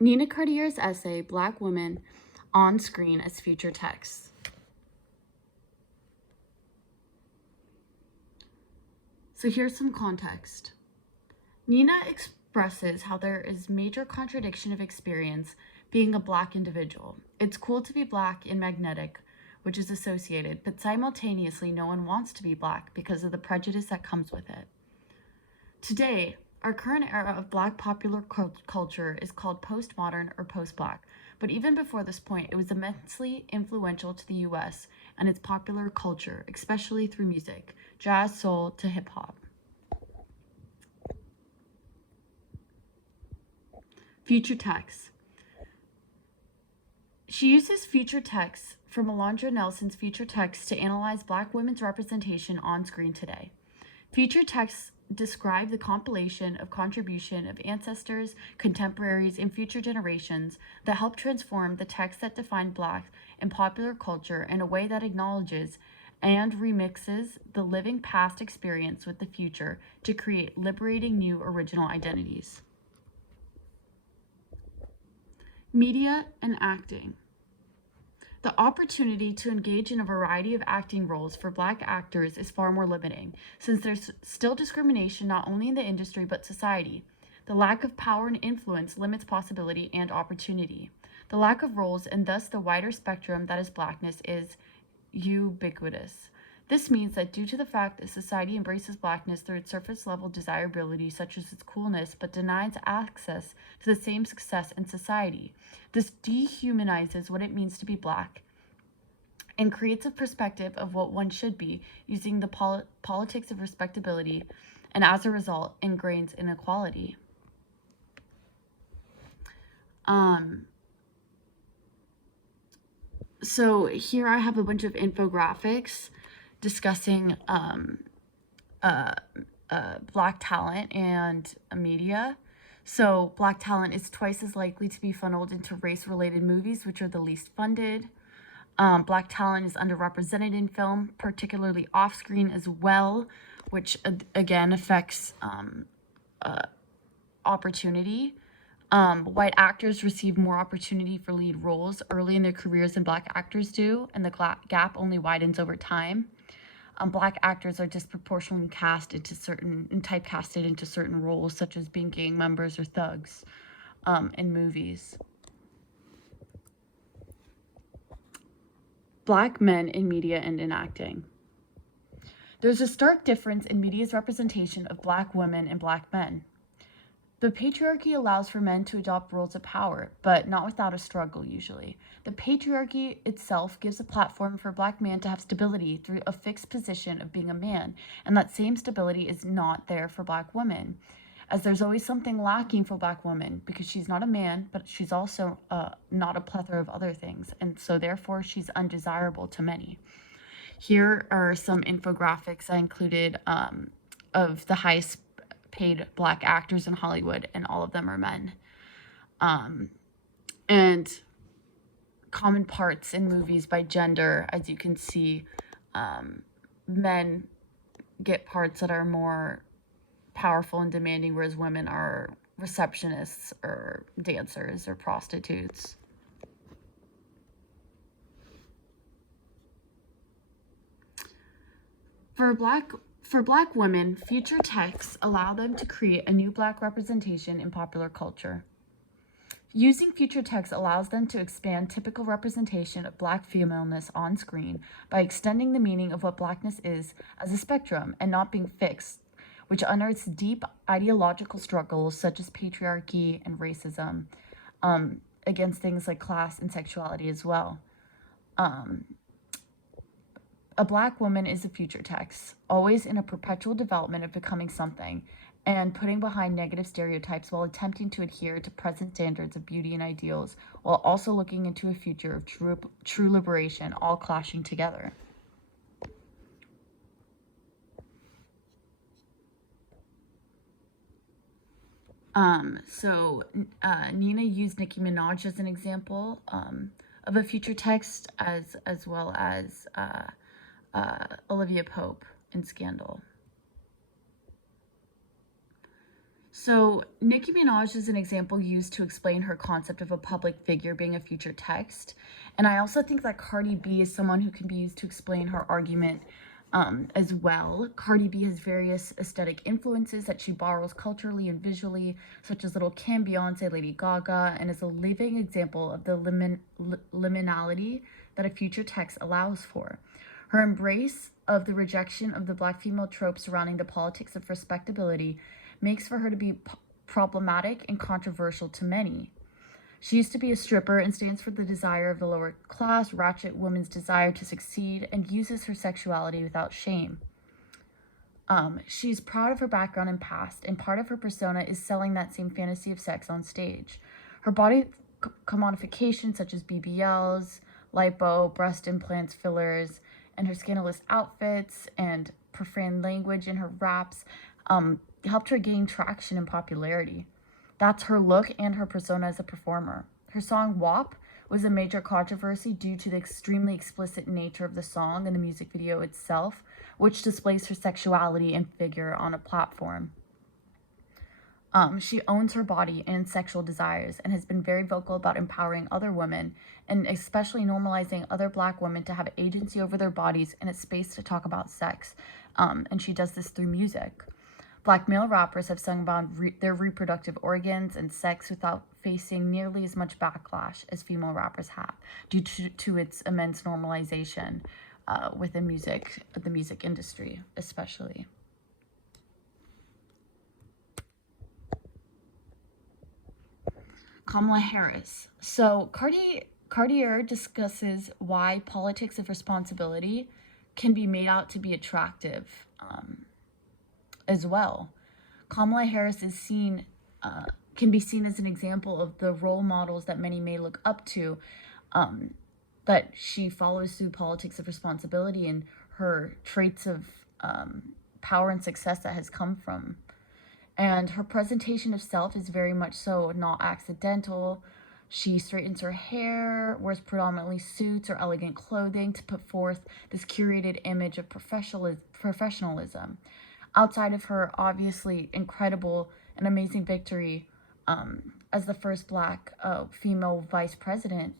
Nina Cartier's essay, Black Women on Screen as Future Texts. So here's some context. Nina expresses how there is major contradiction of experience being a Black individual. It's cool to be Black and magnetic, which is associated, but simultaneously no one wants to be Black because of the prejudice that comes with it. Today, our current era of Black popular culture is called postmodern or post-Black, but even before this point, it was immensely influential to the US and its popular culture, especially through music, jazz, soul, to hip-hop. Future texts. She uses future texts from Alondra Nelson's Future Texts to analyze Black women's representation on screen today. Future texts describe the compilation of contribution of ancestors, contemporaries, and future generations that help transform the texts that define Black in popular culture in a way that acknowledges and remixes the living past experience with the future to create liberating new original identities. Media and acting. The opportunity to engage in a variety of acting roles for Black actors is far more limiting, since there's still discrimination not only in the industry but society. The lack of power and influence limits possibility and opportunity. The lack of roles, and thus the wider spectrum that is Blackness, is ubiquitous. This means that due to the fact that society embraces Blackness through its surface level desirability, such as its coolness, but denies access to the same success in society, this dehumanizes what it means to be Black and creates a perspective of what one should be, using the politics of respectability, and as a result, ingrains inequality. So here I have a bunch of infographics discussing Black talent and media. So Black talent is twice as likely to be funneled into race-related movies, which are the least funded. Black talent is underrepresented in film, particularly off-screen as well, which again affects opportunity. White actors receive more opportunity for lead roles early in their careers than Black actors do, and the gap only widens over time. Black actors are disproportionately typecasted into certain roles, such as being gang members or thugs in movies. Black men in media and in acting. There's a stark difference in media's representation of Black women and Black men. The patriarchy allows for men to adopt roles of power, but not without a struggle, usually. The patriarchy itself gives a platform for a Black man to have stability through a fixed position of being a man, and that same stability is not there for Black women, as there's always something lacking for Black women, because she's not a man, but she's also not a plethora of other things, and so therefore she's undesirable to many. Here are some infographics I included of the highest paid Black actors in Hollywood, and all of them are men. And common parts in movies by gender, as you can see, men get parts that are more powerful and demanding, whereas women are receptionists or dancers or prostitutes. For Black women, future texts allow them to create a new Black representation in popular culture. Using future text allows them to expand typical representation of Black femaleness on screen by extending the meaning of what Blackness is as a spectrum and not being fixed, which unearths deep ideological struggles such as patriarchy and racism against things like class and sexuality as well. A Black woman is a future text, always in a perpetual development of becoming something, and putting behind negative stereotypes while attempting to adhere to present standards of beauty and ideals, while also looking into a future of true liberation, all clashing together. Nina used Nicki Minaj as an example of a future text, as well as Olivia Pope in Scandal. So, Nicki Minaj is an example used to explain her concept of a public figure being a future text. And I also think that Cardi B is someone who can be used to explain her argument as well. Cardi B has various aesthetic influences that she borrows culturally and visually, such as Little Kim, Beyonce, Lady Gaga, and is a living example of the liminality that a future text allows for. Her embrace of the rejection of the black female trope surrounding the politics of respectability makes for her to be problematic and controversial to many. She used to be a stripper and stands for the desire of the lower class, ratchet woman's desire to succeed, and uses her sexuality without shame. She's proud of her background and past, and part of her persona is selling that same fantasy of sex on stage. Her body commodification, such as BBLs, lipo, breast implants, fillers, and her scandalous outfits and profane language in her raps helped her gain traction and popularity. That's her look and her persona as a performer. Her song WAP was a major controversy due to the extremely explicit nature of the song and the music video itself, which displays her sexuality and figure on a platform. She owns her body and sexual desires and has been very vocal about empowering other women and especially normalizing other black women to have agency over their bodies and a space to talk about sex. And she does this through music. Black male rappers have sung about their reproductive organs and sex without facing nearly as much backlash as female rappers have due to its immense normalization within the music industry especially. Kamala Harris. So Cartier discusses why politics of responsibility can be made out to be attractive as well. Kamala Harris is can be seen as an example of the role models that many may look up to, that she follows through politics of responsibility and her traits of power and success that has come from. And her presentation of self is very much so not accidental. She straightens her hair, wears predominantly suits or elegant clothing to put forth this curated image of professionalism. Outside of her obviously incredible and amazing victory as the first black female vice president,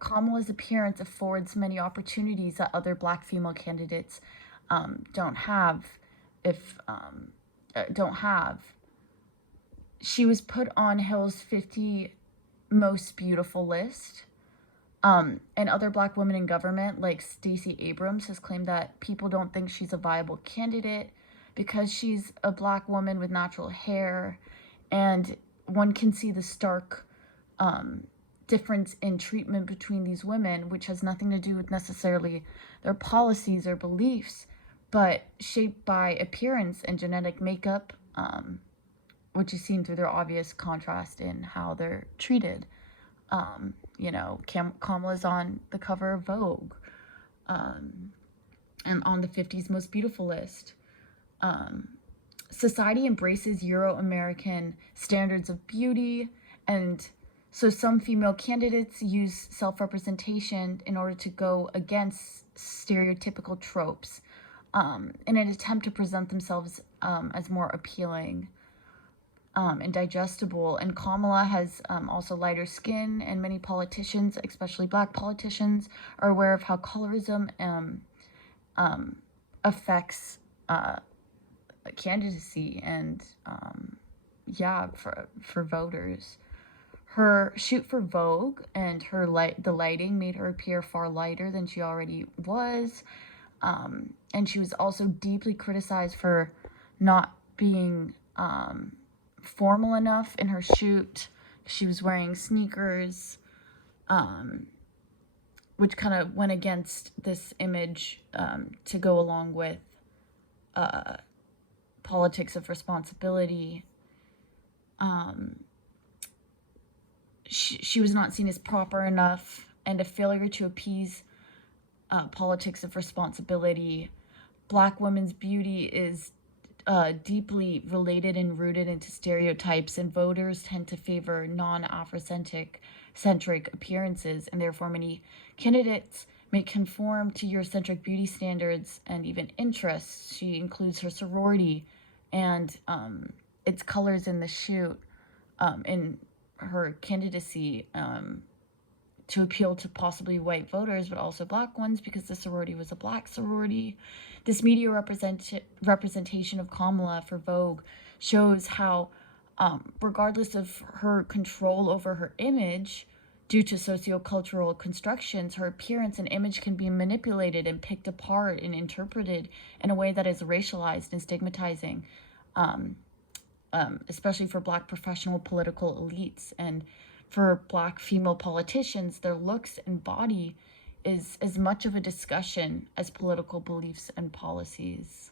Kamala's appearance affords many opportunities that other black female candidates don't have. She was put on Hill's 50 most beautiful list. And other black women in government, like Stacey Abrams, has claimed that people don't think she's a viable candidate because she's a black woman with natural hair. And one can see the stark difference in treatment between these women, which has nothing to do with necessarily their policies or beliefs, but shaped by appearance and genetic makeup, which is seen through their obvious contrast in how they're treated. Kamala's on the cover of Vogue, and on the 50's most beautiful list. Society embraces Euro-American standards of beauty, and so some female candidates use self-representation in order to go against stereotypical tropes, in an attempt to present themselves as more appealing and digestible. And Kamala has also lighter skin, and many politicians, especially black politicians, are aware of how colorism affects candidacy and for voters. Her shoot for Vogue and the lighting made her appear far lighter than she already was. And she was also deeply criticized for not being formal enough in her shoot. She was wearing sneakers, which kind of went against this image to go along with politics of responsibility. She was not seen as proper enough, and a failure to appease politics of responsibility. Black women's beauty is deeply related and rooted into stereotypes, and voters tend to favor non-Afrocentric appearances, and therefore many candidates may conform to Eurocentric beauty standards and even interests. She includes her sorority and its colors in the shoot in her candidacy to appeal to possibly white voters, but also black ones, because the sorority was a black sorority. This media representation of Kamala for Vogue shows how, regardless of her control over her image, due to sociocultural constructions, her appearance and image can be manipulated and picked apart and interpreted in a way that is racialized and stigmatizing, especially for black professional political elites. And for black female politicians, their looks and body is as much of a discussion as political beliefs and policies.